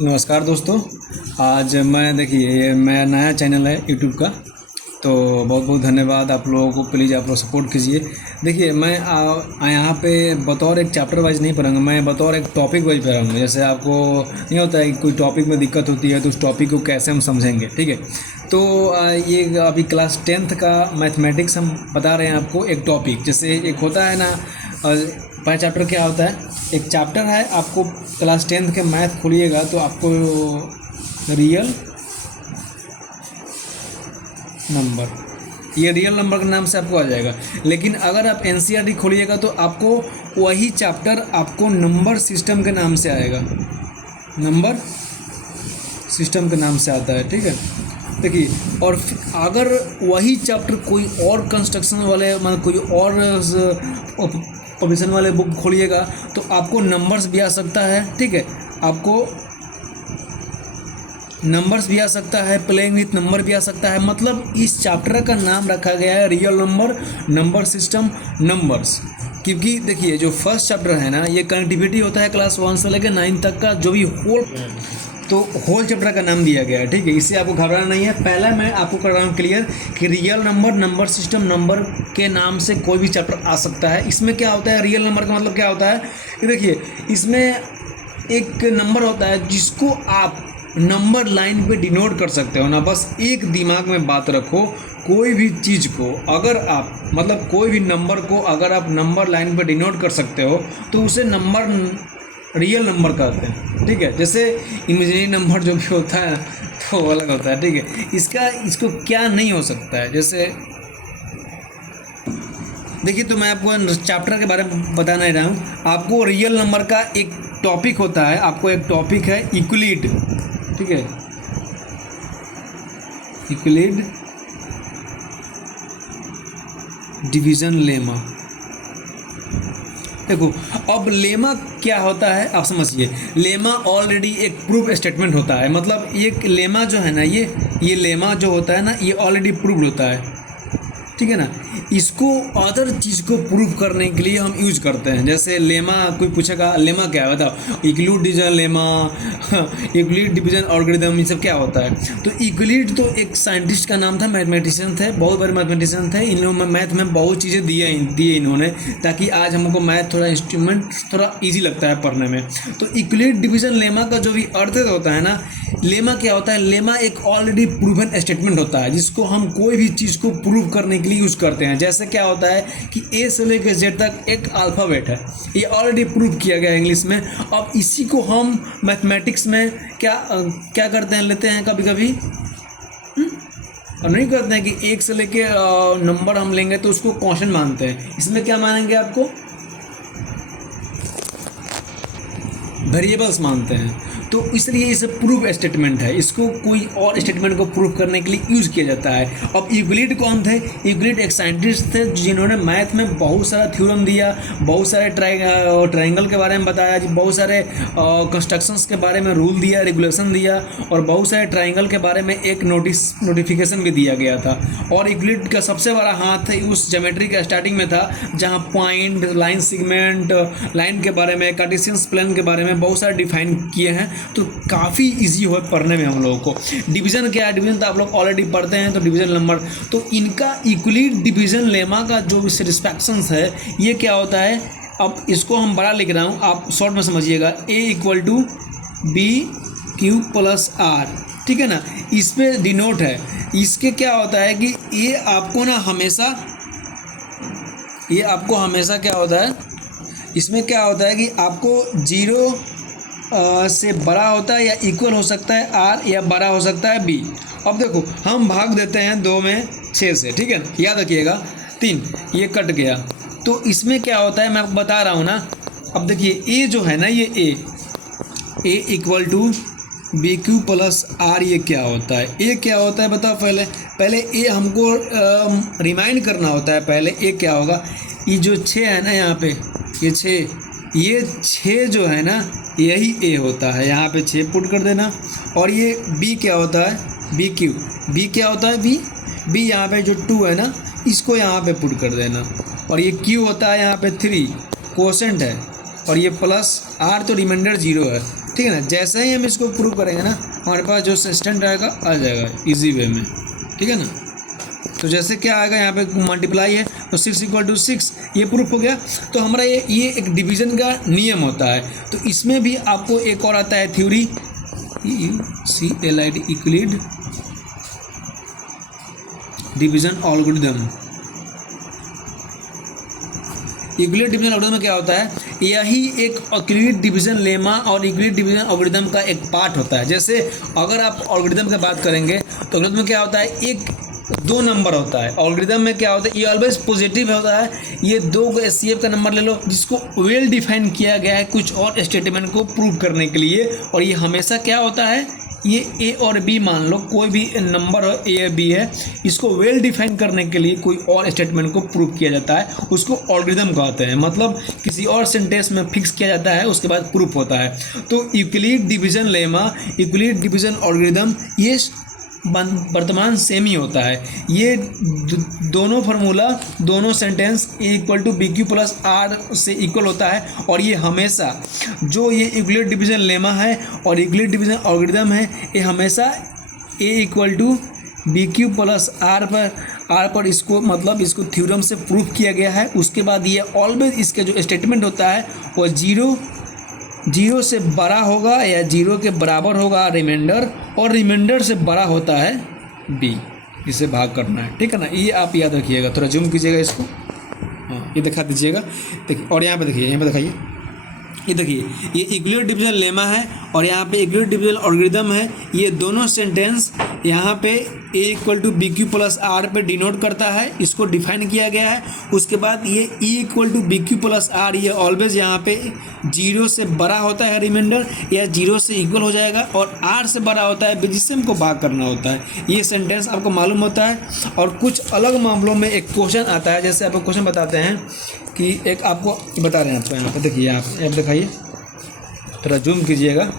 नमस्कार दोस्तों। आज मैं देखिए ये मेरा नया चैनल है यूट्यूब का, तो बहुत बहुत धन्यवाद आप लोगों को। प्लीज़ आप लोग सपोर्ट कीजिए। देखिए मैं यहाँ पे बतौर एक चैप्टर वाइज नहीं पढ़ाऊँगा, मैं बतौर एक टॉपिक वाइज पढ़ाऊँगा। जैसे आपको नहीं होता है कि कोई टॉपिक में दिक्कत होती है तो उस टॉपिक को कैसे हम समझेंगे, ठीक है। तो ये अभी क्लास 10th का मैथमेटिक्स हम बता रहे हैं आपको। एक टॉपिक जैसे एक होता है ना, पहला चैप्टर क्या होता है, एक चैप्टर है आपको क्लास 10th के मैथ खोलिएगा तो आपको रियल नंबर, ये रियल नंबर के नाम से आपको आ जाएगा। लेकिन अगर आप एनसीईआरटी खोलिएगा तो आपको वही चैप्टर आपको नंबर सिस्टम के नाम से आएगा, नंबर सिस्टम के नाम से आता है, ठीक है। देखिए, और अगर वही चैप्टर कोई और कंस्ट्रक्शन वाले मतलब कोई और प्रोविजन वाले बुक खोलिएगा तो आपको नंबर्स भी आ सकता है, ठीक है। आपको नंबर्स भी आ सकता है, प्लेइंग विथ नंबर भी आ सकता है। मतलब इस चैप्टर का नाम रखा गया है real number, number system, numbers. क्योंकि देखिए जो फर्स्ट चैप्टर है ना, ये कनेक्टिविटी होता है क्लास 1 से लेकर 9 तक का, जो भी होल चैप्टर का नाम दिया गया है, ठीक है। इससे आपको घबराना नहीं है। पहला मैं आपको कर रहा हूँ क्लियर कि real number, number system, number के नाम से कोई भी चैप्टर आ सकता है। इसमें क्या होता है, रियल नंबर का मतलब क्या होता है कि देखिए इसमें एक नंबर होता है जिसको आप नंबर लाइन पे डिनोट कर सकते हो ना। बस एक दिमाग में बात रखो, कोई भी चीज़ को अगर आप मतलब कोई भी नंबर को अगर आप नंबर लाइन पे डिनोट कर सकते हो तो उसे नंबर रियल नंबर कहते हैं, ठीक है। जैसे इमेजिनरी नंबर जो भी होता है तो अलग होता है, ठीक है। इसको क्या नहीं हो सकता है, जैसे देखिए तो मैं आपको चैप्टर के बारे में बताना ही रहा हूँ। आपको रियल नंबर का एक टॉपिक होता है, आपको एक टॉपिक है यूक्लिड, ठीक है। Euclid division lemma. देखो अब लेमा क्या होता है आप समझिए। लेमा ऑलरेडी एक प्रूफ स्टेटमेंट होता है। मतलब एक लेमा जो है ना, ये लेमा जो होता है ना, ये ऑलरेडी प्रूव्ड होता है, ठीक है ना। इसको अदर चीज़ को प्रूव करने के लिए हम यूज करते हैं। जैसे लेमा, कोई पूछेगा लेमा क्या है बताओ, Euclid division lemma, Euclid division algorithm, ये सब क्या होता है। तो यूक्लिड तो एक साइंटिस्ट का नाम था, मैथमेटिशियन थे, बहुत बड़े मैथमेटिशियन थे। इन लोगों मैथ में बहुत चीज़ें दिए इन्होंने, ताकि आज हमको मैथ थोड़ा इंस्ट्रूमेंट थोड़ा ईजी लगता है पढ़ने में। तो यूक्लिड डिवीजन लेमा का जो भी अर्थ होता है ना, लेमा क्या होता है, लेमा एक ऑलरेडी प्रूवन स्टेटमेंट होता है जिसको हम कोई भी चीज़ को प्रूव करने के लिए यूज़ करते हैं। जैसे क्या होता है कि ए से लेकर जेड तक एक अल्फ़ाबेट है, ये ऑलरेडी प्रूव किया गया है इंग्लिश में। अब इसी को हम मैथमेटिक्स में क्या करते हैं, लेते हैं कभी कभी और नहीं करते हैं कि एक से लेके नंबर हम लेंगे तो उसको कांस्टेंट मानते हैं। इसमें क्या मानेंगे, आपको वेरिएबल्स मानते हैं। तो इसलिए इसे प्रूफ स्टेटमेंट है, इसको कोई और स्टेटमेंट को प्रूफ करने के लिए यूज़ किया जाता है। अब यूक्लिड कौन थे, यूक्लिड एक साइंटिस्ट थे जिन्होंने मैथ में बहुत सारा थ्योरम दिया, बहुत सारे ट्रायंगल के बारे में बताया, बहुत सारे कंस्ट्रक्शंस के बारे में रूल दिया, रेगुलेशन दिया, और बहुत सारे ट्रायंगल के बारे में एक नोटिफिकेशन भी दिया गया था। और यूक्लिड का सबसे बड़ा हाथ उस ज्योमेट्री का स्टार्टिंग में था जहाँ पॉइंट, लाइन सेगमेंट, लाइन के बारे में, कार्टेशियन प्लेन के बारे में बहुत सारे डिफाइन किए हैं। तो काफ़ी इजी हो पढ़ने में हम लोगों को। डिवीज़न क्या है, डिवीज़न तो आप लोग ऑलरेडी पढ़ते हैं, तो डिवीज़न नंबर, तो इनका यूक्लिड डिवीज़न लेमा का जो सेटिस्फैक्शंस है ये क्या होता है। अब इसको हम बड़ा लिख रहा हूँ, आप शॉर्ट में समझिएगा। A=BQ+R, ठीक है ना। इस पे डिनोट है। इसके क्या होता है कि ये आपको हमेशा क्या होता है, इसमें क्या होता है कि आपको 0 से बड़ा होता है या इक्वल हो सकता है R, या बड़ा हो सकता है B। अब देखो हम भाग देते हैं 2 में 6 से, ठीक है, याद रखिएगा। 3 ये कट गया, तो इसमें क्या होता है मैं आपको बता रहा हूँ ना। अब देखिए A जो है ना, ये A=BQ+R, ये क्या होता है, A क्या होता है बताओ। पहले A हमको रिमाइंड करना होता है। पहले A क्या होगा, ये जो 6 है ना, यहाँ पे ये 6 जो है ना, यही A होता है। यहाँ पे 6 पुट कर देना। और ये B क्या होता है, B क्या होता है, B यहाँ पे जो 2 है ना, इसको यहाँ पे पुट कर देना। और ये Q होता है यहाँ पे 3, कोसेंट है। और ये प्लस R तो रिमाइंडर 0 है, ठीक है ना। जैसे ही हम इसको प्रूव करेंगे ना, हमारे पास जो सेस्टेंट आएगा आ जाएगा इजी वे में, ठीक है ना। तो जैसे क्या आएगा यहाँ पे मल्टीप्लाई है तो 6 = 6, ये प्रूफ हो गया। तो हमारा ये एक डिवीज़न का नियम होता है। तो इसमें भी आपको एक और आता है theory, CLID, Euclid division algorithm. Euclid division algorithm में क्या होता है, यही एक यूक्लिड डिवीज़न लेमा और यूक्लिड डिवीज़न एल्गोरिथम का एक पार्ट होता है। जैसे अगर आप एल्गोरिथम की बात करेंगे तो एल्गोरिथम में क्या होता है, एक 2 नंबर होता है। एल्गोरिथम में क्या होता है, ये ऑलवेज पॉजिटिव होता है। ये 2 SCF का नंबर ले लो जिसको वेल डिफाइन किया गया है कुछ और स्टेटमेंट को प्रूव करने के लिए, और ये हमेशा क्या होता है, ये A और B मान लो, कोई भी नंबर A या B है, इसको वेल डिफाइन करने के लिए कोई और स्टेटमेंट को प्रूव किया जाता है, उसको एल्गोरिथम कहते हैं। मतलब किसी और सेंटेंस में फिक्स किया जाता है, उसके बाद प्रूफ होता है। तो Euclid division lemma, Euclid division algorithm, ये वर्तमान सेम ही होता है। ये दोनों फार्मूला, दोनों सेंटेंस A = BQ + R से इक्वल होता है। और ये हमेशा जो ये यूक्लिड डिवीज़न लेमा है और यूक्लिड डिवीज़न एल्गोरिथम है, ये हमेशा A = BQ + R पर इसको मतलब इसको थ्योरम से प्रूफ किया गया है। उसके बाद ये ऑलवेज इसके जो स्टेटमेंट होता है वो 0 से बड़ा होगा या 0 के बराबर होगा रिमाइंडर, और रिमाइंडर से बड़ा होता है B, इसे भाग करना है, ठीक है ना। ये आप याद रखिएगा, थोड़ा जूम कीजिएगा इसको, हाँ ये दिखा दीजिएगा, देखिए। और यहाँ पे देखिए, यहाँ पे दिखाइए, ये देखिए, ये यूक्लिड डिवीज़न लेमा है और यहाँ पे यूक्लिड डिवीज़न एल्गोरिथम है। ये दोनों सेंटेंस यहाँ पे A = BQ + R पे डिनोट करता है, इसको डिफाइन किया गया है। उसके बाद ये E = BQ + R, ये ऑलवेज यहाँ पे 0 से बड़ा होता है रिमाइंडर, या 0 से इक्वल हो जाएगा, और R से बड़ा होता है जिससे हमको भाग करना होता है। ये सेंटेंस आपको मालूम होता है। और कुछ अलग मामलों में एक क्वेश्चन आता है, जैसे आपको क्वेश्चन बताते हैं कि एक आपको बता रहे हैं, आपको यहाँ पे देखिए, आप दिखाइए, थोड़ा जूम कीजिएगा,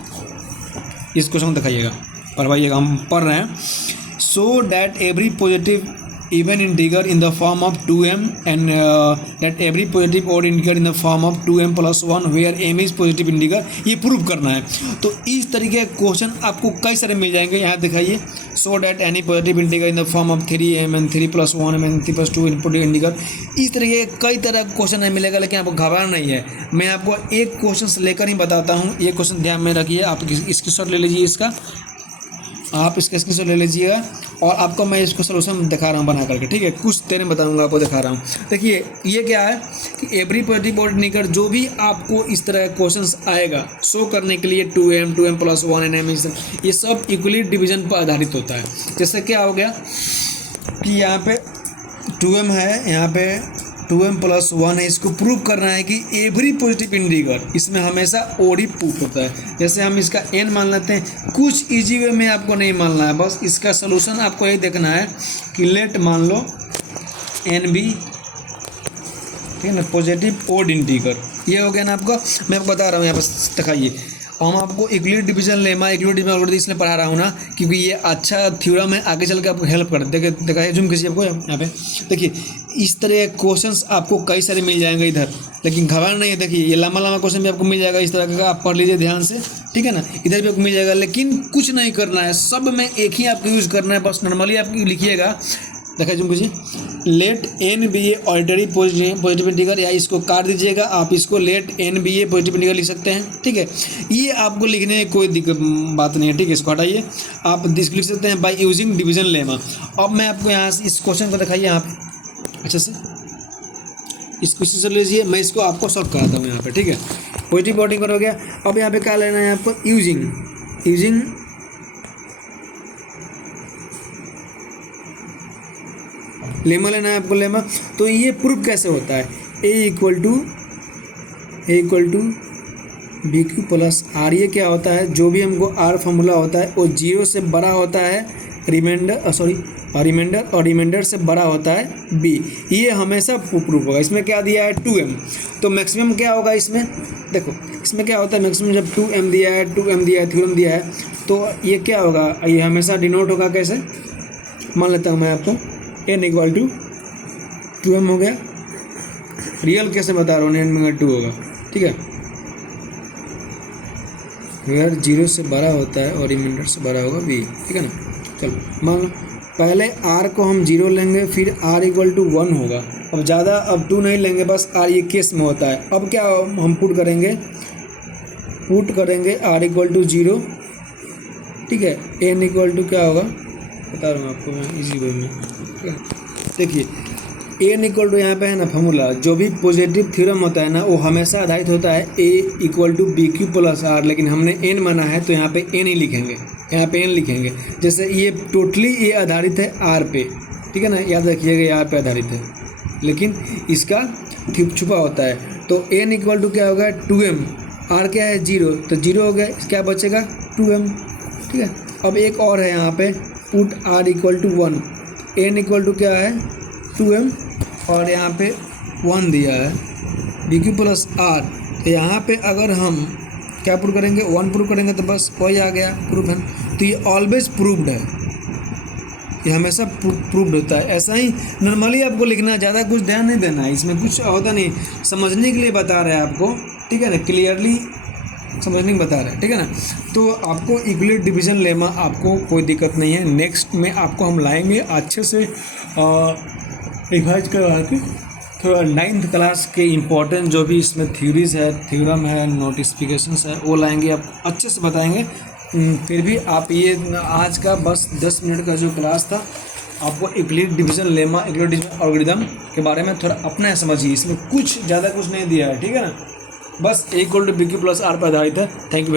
इस क्वेश्चन को दिखाइएगा, पढ़वाइएगा, हम पढ़ रहे हैं। So that every positive even integer in the form of 2m and that every positive odd integer in the form of 2m + 1 where m is positive integer, ये प्रूव करना है। तो इस तरीके के क्वेश्चन आपको कई सारे मिल जाएंगे। यहाँ दिखाइए, so that any positive integer in the form of 3m and 3 + 1m and 3 + 2 input integer, इस तरीके के कई तरह का क्वेश्चन नहीं मिलेगा। लेकिन आपको घबराना नहीं है, मैं आपको एक क्वेश्चन लेकर ही बताता हूँ। ये क्वेश्चन ध्यान में रखिए, आप स्क्रीनशॉट ले लीजिए, इसका आप इसका स्क्रीनशॉट ले लीजिएगा, और आपको मैं इसको सोल्यूशन दिखा रहा हूँ बना करके, ठीक है। कुछ देर में बताऊँगा, आपको दिखा रहा हूँ। देखिए ये क्या है कि एवरी पॉजिटिव ऑड इंटीगर, जो भी आपको इस तरह का क्वेश्चंस आएगा शो करने के लिए 2m + 1 and m, ये सब यूक्लिड डिवीज़न पर आधारित होता है। जैसे क्या हो गया कि यहाँ पे 2m है, यहाँ पे 2m + 1 है, इसको प्रूव करना है कि एवरी पॉजिटिव इंटीगर इसमें हमेशा ओड ही प्रूफ होता है। जैसे हम इसका n मान लेते हैं, कुछ इजी वे में आपको नहीं मानना है, बस इसका सोल्यूशन आपको यही देखना है कि लेट मान लो NB, ठीक है ना, पॉजिटिव ओड इंटीगर, ये हो गया ना आपका। मैं आपको बता रहा हूँ, यहाँ पर दिखाइए, हम आपको Euclid division lemma, Euclid division algorithm इसलिए पढ़ा रहा हूँ ना, क्योंकि ये अच्छा थ्योरम है, आगे चल के आपको हेल्प कर देखिए। दिखाइए, जूम कीजिए, आपको यहाँ पे देखिए, इस तरह के क्वेश्चंस आपको कई सारे मिल जाएंगे इधर, लेकिन घबराना नहीं है। देखिए ये लंबा क्वेश्चन भी आपको मिल जाएगा इस तरह का, आप पढ़ लीजिए ध्यान से, ठीक है ना। इधर भी आपको मिल जाएगा, लेकिन कुछ नहीं करना है, सब में एक ही आपको यूज़ करना है, बस नॉर्मली आप लिखिएगा। देखिए जूम कीजिए, let n be a ordinary positive integer, या इसको काट दीजिएगा, आप इसको let n be a positive integer लिख सकते हैं, ठीक है। ये आपको लिखने में कोई दिक्कत बात नहीं है, ठीक है। इसको हटाइए, आप इसको लिख सकते हैं बाय यूजिंग डिवीज़न लेमा। अब मैं आपको यहाँ से इस क्वेश्चन को दिखाइए आप अच्छे से, इसको इसी से लीजिए, मैं इसको आपको सॉल्व कराता हूँ यहाँ पे, ठीक है। पॉजिटिव ऑड इंटीगर हो गया। अब यहाँ पे क्या लेना है आपको, यूजिंग लेमा लेना है आपको, लेमा। तो ये प्रूफ कैसे होता है, A = BQ + R, ये क्या होता है, जो भी हमको R फार्मूला होता है वो 0 से बड़ा होता है रिमाइंडर, और रिमाइंडर से बड़ा होता है B, ये हमेशा प्रूफ होगा। इसमें क्या दिया है 2m, तो मैक्सिमम क्या होगा इसमें, देखो इसमें क्या होता है मैक्सिमम, जब 2m दिया है, थ्योरम दिया है, तो ये क्या होगा, ये हमेशा डिनोट होगा कैसे, मान लेता हूँ मैं आपको, n = 2m हो गया, रियल कैसे बता रहा हूँ, n = 2 होगा, ठीक है। वेयर जीरो से बड़ा होता है और रिमाइंडर से बड़ा होगा वी, ठीक है ना। चलो मान लो पहले आर को हम जीरो लेंगे, फिर आर इक्वल टू 1 होगा। अब ज़्यादा अब 2 नहीं लेंगे, बस आर ये केस में होता है। अब क्या हम पुट करेंगे आर इक्वल टू 0, ठीक है। एन इक्वल टू क्या होगा बता रहा हूँ आपको मैं इजी वे में, ठीक है। देखिए एन इक्वल टू यहाँ पे है ना फॉर्मूला, जो भी पॉजिटिव थ्योरम होता है ना वो हमेशा आधारित होता है a equal to b q plus r, लेकिन हमने एन माना है तो यहाँ पे एन ही लिखेंगे, यहाँ पे एन लिखेंगे। जैसे ये टोटली ये आधारित है आर पे, ठीक है ना, याद रखिएगा ये आर पे आधारित है, लेकिन इसका छुपा होता है। तो एन इक्वल टू क्या होगा 2m, आर क्या है 0, तो 0 हो गया, क्या बचेगा 2m, ठीक है। अब एक और है यहाँ पे put r equal to 1, n equal to क्या है 2m और यहाँ पे 1 दिया है बी क्यू प्लस आर। तो यहाँ पे अगर हम क्या प्रूव करेंगे 1 प्रूव करेंगे तो बस वही आ गया प्रूफ है। तो ये ऑलवेज प्रूव्ड है, ये हमेशा प्रूव्ड होता है। ऐसा ही नॉर्मली आपको लिखना, ज़्यादा कुछ ध्यान नहीं देना है, इसमें कुछ होता नहीं, समझने के लिए बता रहे हैं आपको, ठीक है ना, क्लियरली समझने को बता रहे हैं, ठीक है ना। तो आपको यूक्लिड डिवीजन लेमा आपको कोई दिक्कत नहीं है। नेक्स्ट में आपको हम लाएंगे अच्छे से रिवाइज करवा के थोड़ा 9th क्लास के इम्पोर्टेंट जो भी इसमें थ्योरीज है, थ्योरम है, नोटिफिकेशंस है, वो लाएंगे, आपको अच्छे से बताएंगे। फिर भी आप ये आज का बस 10 मिनट का जो क्लास था, आपको Euclid division lemma, Euclid division algorithm के बारे में थोड़ा अपना समझिए। इसमें कुछ ज़्यादा कुछ नहीं दिया है, ठीक है ना, बस A = BQ + R पर आधारित है। Thank you.